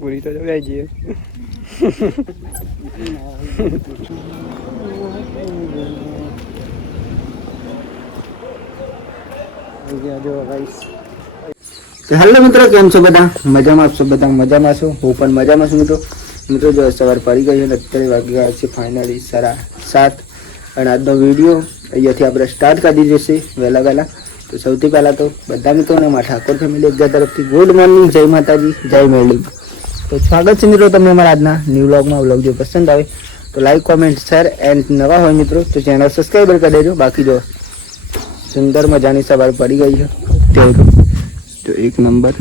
પૂરી તો જગાઈ જઈએ. હેલો મિત્રો, કેમ છો બધા? મજામાં છો? બધા મજામાં છો? હું પણ મજામાં છું મિત્રો. મિત્રો જો સવાર પડી ગઈ અને અત્યારે વાગી ગયા છે ફાઇનલી 7:30 અને આજનો વિડીયો અહીંયાથી આપણે સ્ટાર્ટ કરી જશે વહેલા. તો સૌથી પહેલાં તો બધા મિત્રોને મારા ઠાકોર ફેમિલી એક તરફથી ગુડ મોર્નિંગ, જય માતાજી, જય મેરડી. તો સ્વાગત છે મિત્રો તમને અમારા આજના ન્યૂ વ્લોગમાં. વ્લોગ જો પસંદ આવે તો લાઈક, કોમેન્ટ, શેર એન્ડ નવા હોય મિત્રો તો ચેનલ સબસ્ક્રાઈબર કરી દેજો. બાકી જો સુંદર મજાની સવાર પડી ગઈ છે અત્યારે તો એક નંબર.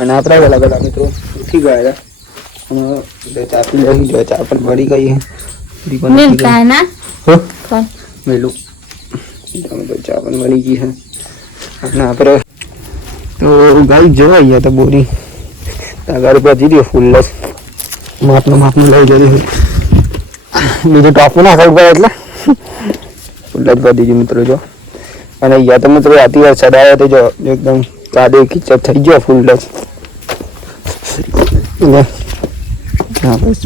અને આપણા વહેલા મિત્રો ઉઠી ગયા હતા. ચા પી લઈ, જો ચા પણ પડી ગઈ છે મેલું. ચા પણ મળી ગઈ છે અને આપણે તો ગાઈ જોવા ગયા તો બોરી આગળ પહોંચી ગયો. ફૂલ માપનું લઈ જતી બીજું ટોપું ના ખાવું પડે એટલે ફૂલ જ પતી ગયું મિત્રો. જો અને અહીંયા તો મિત્રો રાતી વરસાદ આવ્યો તો જો એકદમ કાદવ કીચડ થઈ ગયો. ફૂલ જ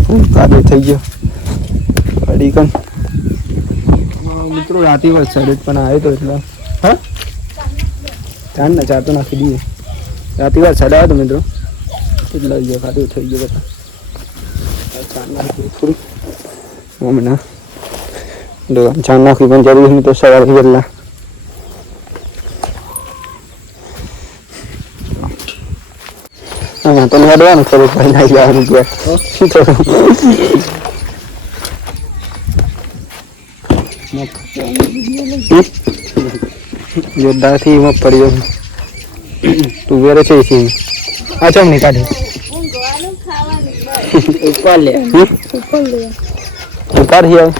ફૂલ કાદવ થઈ ગયો અડીકન મિત્રો. રાતે વરસાદ પણ આવ્યો તો એટલે હા ચાંદ ને ચા તો નાખી દઈએ. રાતે વરસાદ આવ્યો તો મિત્રો એટલે ગયો કાદવ થઈ ગયો બધા. ચાંદ નાખી થોડી હમણાં ચાંદ નાખવી પણ જરૂરી મિત્રો સવારથી પહેલા. હા તો નડવાનું ખરું ભાઈ નાખી આવવાનું ગયા શું કરું. જોરદારથી મગફળી ગયો તું વેરે છે છે આ ચમની કાઢી ઉપાડી આવે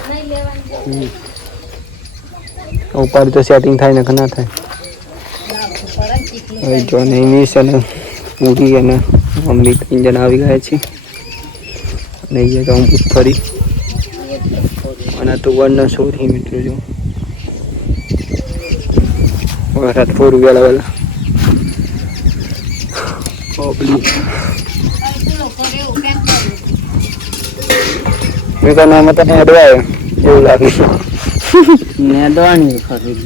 ઉપાડી તો સેટિંગ થાય ને કે ના થાય. જો નિમિષ અને પૂરી અને મમ્મી 3 જણા આવી ગયા છે અને અહીંયા તો મગફળી અને તુવરનો સોરી મિત્રો. જો વરસાદ ફોર વેલા મેં તો નામ તને અડવાય એવું લાગે છે. નેદવાની ખરી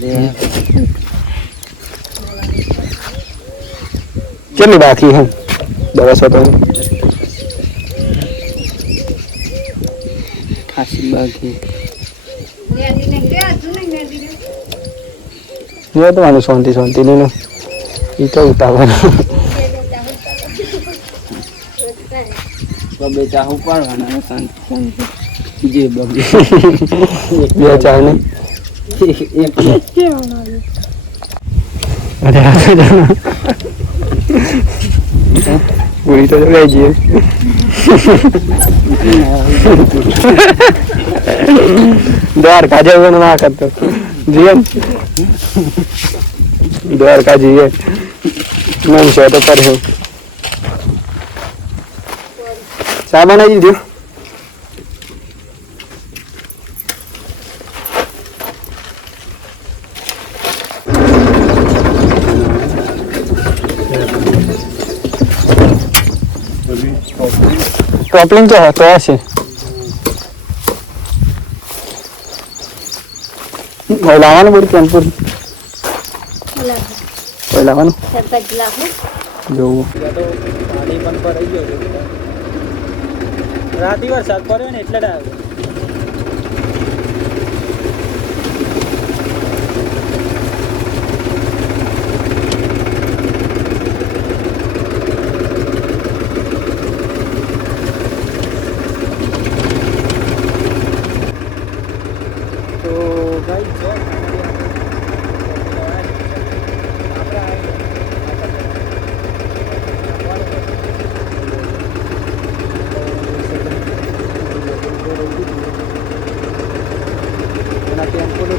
કેટલી બાકી હે દવા તો ખાસી બાકી તો આનું શાંતિ નહીં એ તો ઉતાવળવાનું બબે ચા ઉપાડવાના શાંતિ જે બબે બે ચા ને અરે પૂરી તો જગાઈ જઈએ. દ્વારકા જવાનું ના કરતો જીએ દ્વારકા જઈએ મન છે તો કરે ચા બનાવી દીધું. ટોપલિંગ તો હતો હશે લાવવાનું બધું કેમ્પુર લાવવાનું જોવું. પાણી પણ ભરાઈ ગયો રાતી વરસાદ પડ્યો ને એટલે આવ્યો.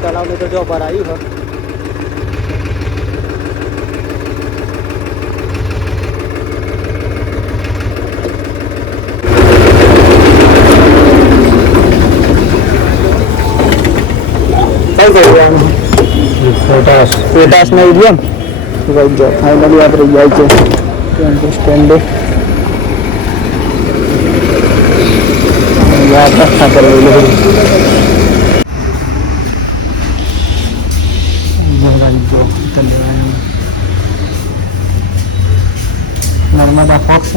તળાવ તો જો ભરાયું હોય. પેટાસ નહીં ગયો ફાઇનલી આપણે જાય છે સ્ટેન્ડે ખાતર લઈ લો નર્મદા ફોક્સ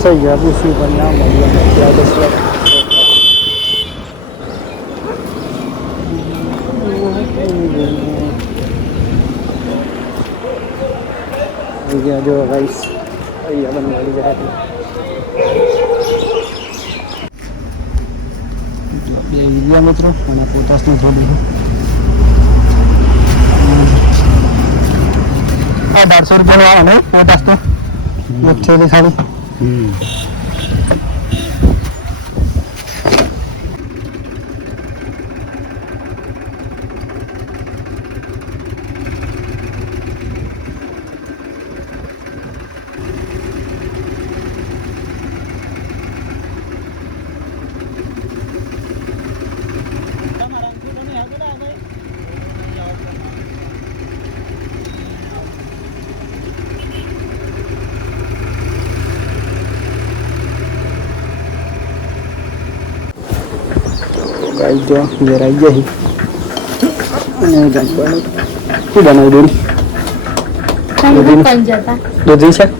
સહી ગયા પૂછ્યું પણ ના મળ્યું ગયા જો ગાઈસ અહીંયા પણ મળી જાય બે વિદ્યા મિત્રો અને પોતાસનું થોડું 1800 રૂપિયા આવે ને પોતાસ તો એક થેલી ખાલી ગાઈ જો ઘેર આવી ગયા અને જમવાનું શું બનાવ્યું દૂધી શાક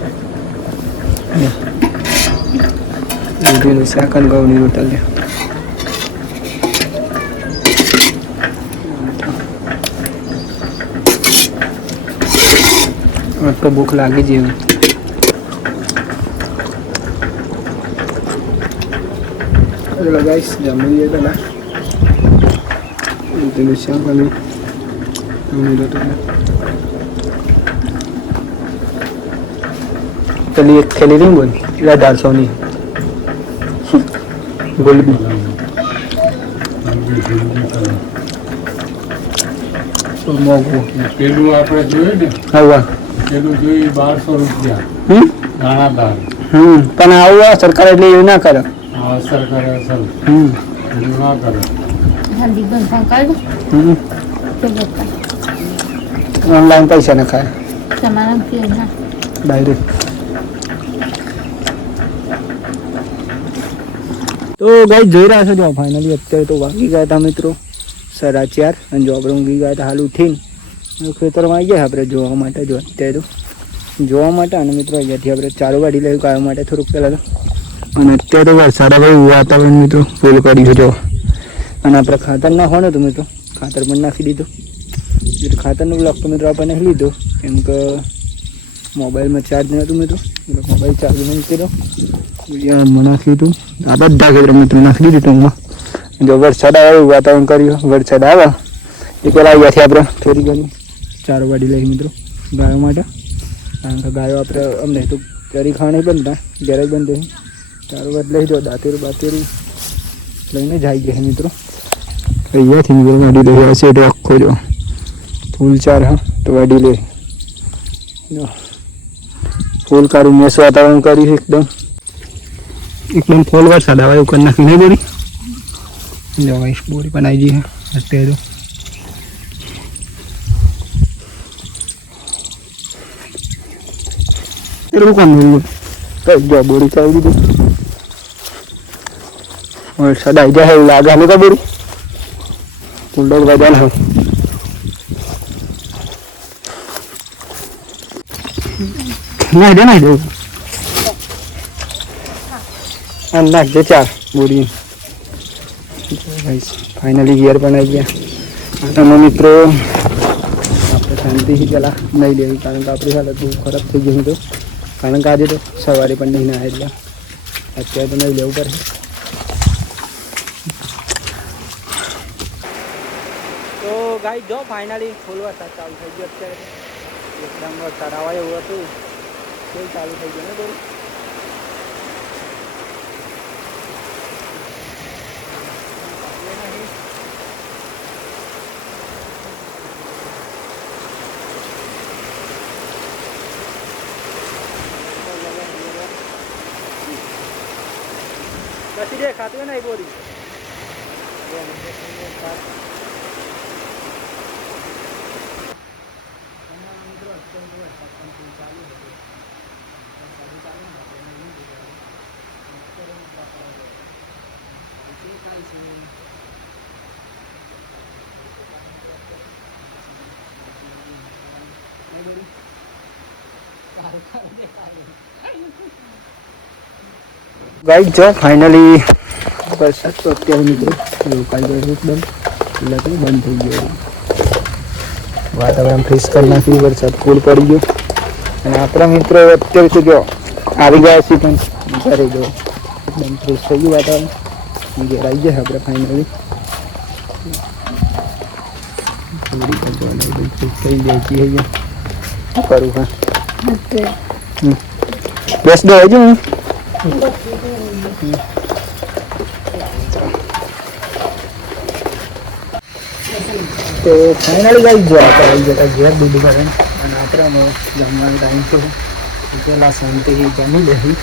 દૂધીનું શાક અને ઘઉંની રોટલી તો ભૂખ લાગી જેવી ગાઈસ જમી લઈએ પેલા દૂધીનું શાક અને ઘઉંની રોટલી પેલી એક થેલી નહીં બોલ એટલે 1800 ગોલબી મોંઘું પેલું આપણે જોયું ને હા પેલું જોઈ 1200 રૂપિયા દાણાદાર પણ આવું સરકાર એટલે એવું ના કરે આ સરકારે અસલ એવું ના કરે ઓનલાઈન પૈસા ના ખાય ડાયરેક્ટ તો ગાઈ જોઈ રહ્યા છો જો ફાઇનલી અત્યારે તો વાગી ગયા હતા મિત્રો 4:30 અને જો આપણે ઊંઘી ગયા હતા હાલ ઉઠીને ખેતરમાં આવી ગયા આપણે જોવા માટે જો અત્યારે તો જોવા માટે અને મિત્રો અહીંયાથી આપણે ચારો ગાડી લઈ ગાવા માટે થોડુંક પહેલાં તો અને અત્યારે તો વરસાદ હવે વાતાવરણ મિત્રો ફૂલ કર્યું જો અને આપણે ખાતર નાખવાનું હતું મિત્રો ખાતર પણ નાખી દીધું એટલે ખાતરનો બ્લોક તો મિત્રો આપણે નહીં લીધો કેમ કે મોબાઈલમાં ચાર્જ નહોતું મિત્રો એટલે મોબાઈલ ચાર્જમાં મૂકી દો વિડીયોમાં નાખી દીધું આ બધા ખેતર મિત્રો નાખી દીધું ટૂંકમાં જો વરસાદ આવે એવું વાતાવરણ કર્યું વરસાદ આવે એ પહેલાં અહીંયાથી આપણે થોડી ઘણી ચારો વાડી લઈ મિત્રો ગાયો માટે કારણ કે ગાયો આપણે અમને તો ચરી ખાણી બનતા ઘરે જ બંધ ચારો વાડી લઈ જાઓ દાંતેરું બાતેરું લઈને જાય ગયા મિત્રો અહીંયાથી મિત્રો વાડી લઈ હશે તો આખો જો ફૂલ ચાર હા તો વાડી લે જો ફૂલ કારું મેસ વાતાવરણ કર્યું એકદમ ફૂલ વરસાદ આવે એવું કરી નાખી નહીં બોરી જો ગાઈસ બોરી પણ આવી ગઈ હે અત્યારે તો એવું કોણ બોલ્યું કઈ ગયા બોરી ચાવી દીધું વરસાદ આવી જાય એવું લાગે ને બોરી ફૂલ વજન હોય નાખી દે અને નાખજે ચાર બોરી ફાઇનલી ગિયર પણ આવી ગયા તમે મિત્રો આપણે શાંતિથી પહેલાં નહીં લેવી કારણ કે આપણી હાલત બહુ ખરાબ થઈ ગઈ તો કારણ કે આજે તો સવારે પણ નહીં ના એટલે અત્યારે તો નહીં લેવું પડે તો ગાઈ જો ફાઇનલી ફૂલ વરસાદ ચાલુ થઈ ગયો અત્યારે એકદમ વરસાદ આવે એવું હતું ફૂલ ચાલુ થઈ ગયું ને થોડું પછી દેખાતું નહીં બોરી ગાઈસ જો ફાઇનલી વરસાદ તો અત્યારે મિત્રો રોકાઈ ગયો છે એકદમ એટલે બંધ થઈ ગયો વાતાવરણ ફ્રેશ કરી નાખ્યું વરસાદ ફૂલ પડી ગયો અને આપણા મિત્રો અત્યારે તો જો આવી ગયા છે પણ ઘરે જો એકદમ ફ્રેશ થઈ ગયું વાતાવરણ ઘેર આવી ગયા આપણે ફાઇનલી થઈ જાય છે શું કરું હા બસ દો હજુ તો ફાઇનલી ગાઈ જો આપણે જતા ઘેર દૂધ ભરે અને આપણે જમવાનો ટાઈમ તો પેલા શાંતિથી જમી લેવી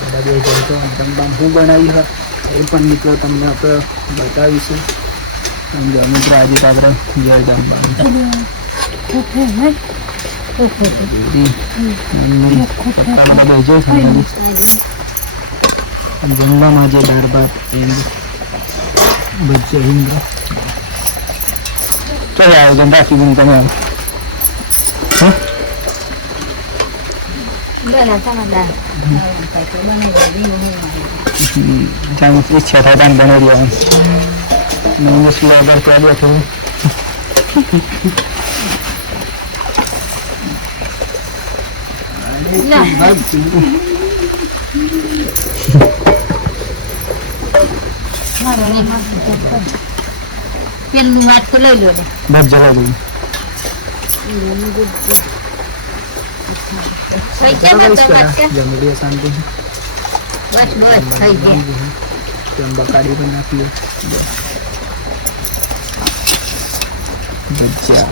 બધા બે જમતો જમવા હું બનાવી હા એ પણ મિત્રો તમને આપણે બતાવીશું સમજો મિત્રો આજે તો આપણે ઘેર જમવાનું જમવામાં જે દાળ ભાત ભજીયા હિંગા ચાલો આયોજન રાખી દઉં તમે ઈચ્છા થાય ત્યાં બનાવી દેવાનું મસલો વગર પહેર્યો થોડું પેલું વાત તો લઈ લો ને બસ જવા દઉં જમી શાંતિ બસ બસ થઈ ગઈ બકાડી પણ નાખીએ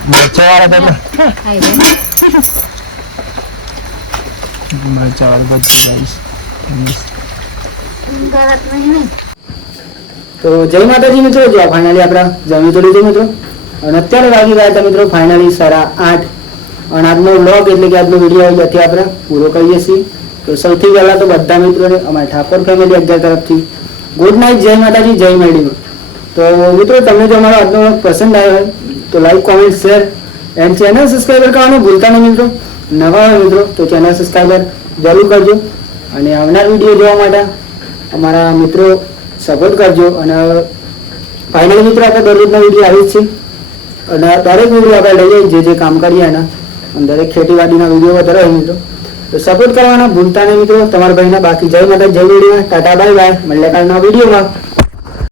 મરચાવાળા મરચાવાળા ભજીયા તો જય માતાજી મિત્રો જો ફાઇનલી આપણા જમી તો લીધું મિત્રો અને અત્યારે વાગી ગયા હતા મિત્રો ફાઇનલી 8:30 અને આજનો વ્લોગ એટલે કે આજનો વિડીયો અહીંયાથી આપણે પૂરો કરીએ છીએ તો સૌથી પહેલાં તો બધા મિત્રોને અમારા ઠાકોર ફેમિલી 11 તરફથી ગુડ નાઇટ જય માતાજી જય મેડીમાં તો મિત્રો તમને જો અમારો આજનો વ્લોગ પસંદ આવ્યો હોય તો like comment share and channel subscriber કરવાનું ભૂલતા નહીં મિત્રો નવા હોય મિત્રો તો ચેનલ સબસ્ક્રાઈબર જરૂર કરજો અને આવનાર વિડીયો જોવા માટે અમારા મિત્રો સપોર્ટ કરજો અને ફાઇનલી મિત્રો આપણે દરરોજનો વિડીયો આવી જ છે અને દરેક વિડીયો આપણે લઈએ જે કામ કરીએ એના અને દરેક ખેતીવાડીના વિડીયો વધારે હોય મિત્રો તો સપોર્ટ કરવાના ભૂલતા નહીં મિત્રો તમારા ભાઈના બાકી જય માતા જય વિડીયો ટાટા બાય બાય મળ્યા કાલના વિડીયોમાં